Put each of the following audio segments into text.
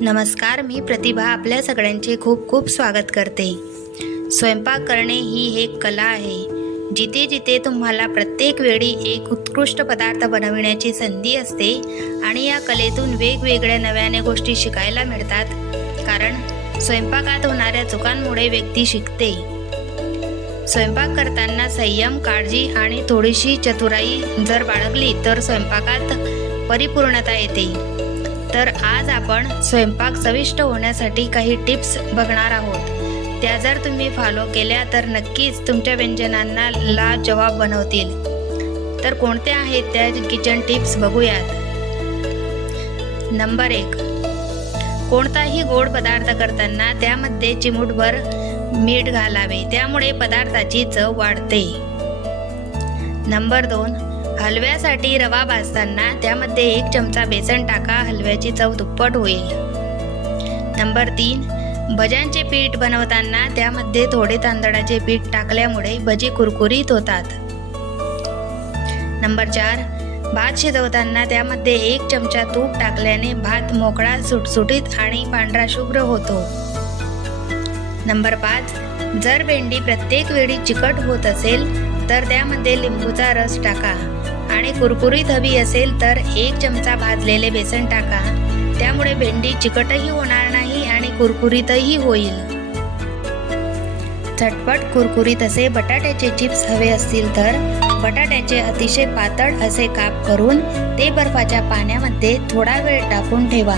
नमस्कार मी प्रतिभा आपल्या सगळ्यांचे खूप खूप स्वागत करते. स्वयंपाक करणे ही एक कला आहे. जिथे जिथे तुम्हाला प्रत्येक वेळी एक उत्कृष्ट पदार्थ बनविण्याची संधी असते आणि या कलेतून वेगवेगळ्या नव्याने गोष्टी शिकायला मिळतात कारण स्वयंपाकात होणाऱ्या चुकांमुळे व्यक्ती शिकते. स्वयंपाक करताना संयम काळजी आणि थोडीशी चतुराई जर बाळगली तर स्वयंपाकात परिपूर्णता येते. तर आज आपण स्वयंपाक चविष्ट होण्यासाठी काही टिप्स बघणार आहोत. त्या जर तुम्ही फॉलो केल्या तर नक्कीच तुमच्या व्यंजनांना लाजवाब बनवतील. तर कोणत्या आहेत त्या किचन टिप्स बघूयात. नंबर एक. कोणताही गोड पदार्थ करताना त्यामध्ये चिमूटभर मीठ घालावे. त्यामुळे पदार्थाची चव वाढते. नंबर दोन. हलव्यासाठी रवा भाजताना त्यामध्ये एक चमचा बेसन टाका हलव्याची चव दुप्पट होईल. नंबर तीन भज्यांचे पीठ बनवताना त्यामध्ये थोडे तांदळाचे पीठ टाकल्यामुळे भजी कुरकुरीत होतात. नंबर चार भात शिजवताना त्यामध्ये एक चमचा तूप टाकल्याने भात मोकळा सुटसुटीत आणि पांढरा शुभ्र होतो. नंबर पाच जर भेंडी प्रत्येक वेळी चिकट होत असेल तर त्यामध्ये लिंबूचा रस टाका. आणि कुरकुरीत हवी असेल तर एक चमचा भाजलेले बेसन टाका. त्यामुळे भेंडी चिकटही होणार नाही आणि कुरकुरीतही होईल. झटपट कुरकुरीत असे बटाट्याचे चिप्स हवे असतील तर बटाट्याचे अतिशय पातळ असे काप करून ते बर्फाच्या पाण्यामध्ये थोडा वेळ टाकून ठेवा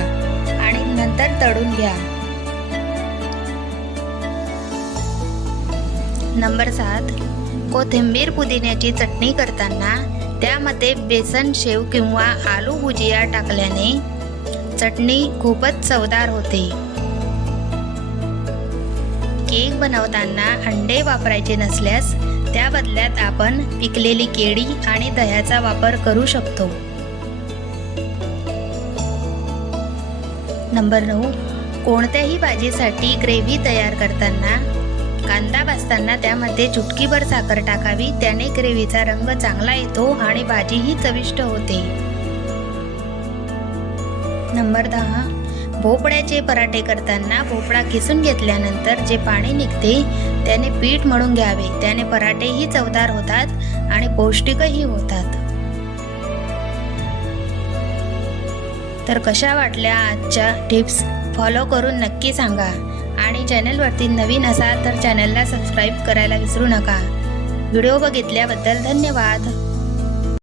आणि नंतर तळून घ्या. नंबर सात. कोथिंबीर पुदिन्याची चटणी करताना त्यामध्ये बेसन शेव किंवा आलू भुजिया टाकल्याने चटणी खूपच चवदार होते. केक बनवताना अंडे वापरायचे नसल्यास त्या बदल्यात आपण पिकलेली केळी आणि दह्याचा वापर करू शकतो. नंबर नऊ. कोणत्याही भाजीसाठी ग्रेव्ही तयार करताना कांदा भाजताना त्यामध्ये चुटकीभर साखर टाकावी. त्याने ग्रेव्हीचा रंग चांगला येतो आणि भाजीही चविष्ट होते. नंबर दहा. भोपळ्याचे पराठे करताना भोपळा किसून घेतल्यानंतर जे पाणी निघते त्याने पीठ मळून घ्यावे. त्याने पराठेही चवदार होतात आणि पौष्टिकही होतात. तर कशा वाटल्या आजच्या टिप्स? फॉलो करून नक्की सांगा. आणि चॅनलवरती नवीन असाल तर चॅनलला सबस्क्राईब करायला विसरू नका. व्हिडिओ बघितल्याबद्दल धन्यवाद.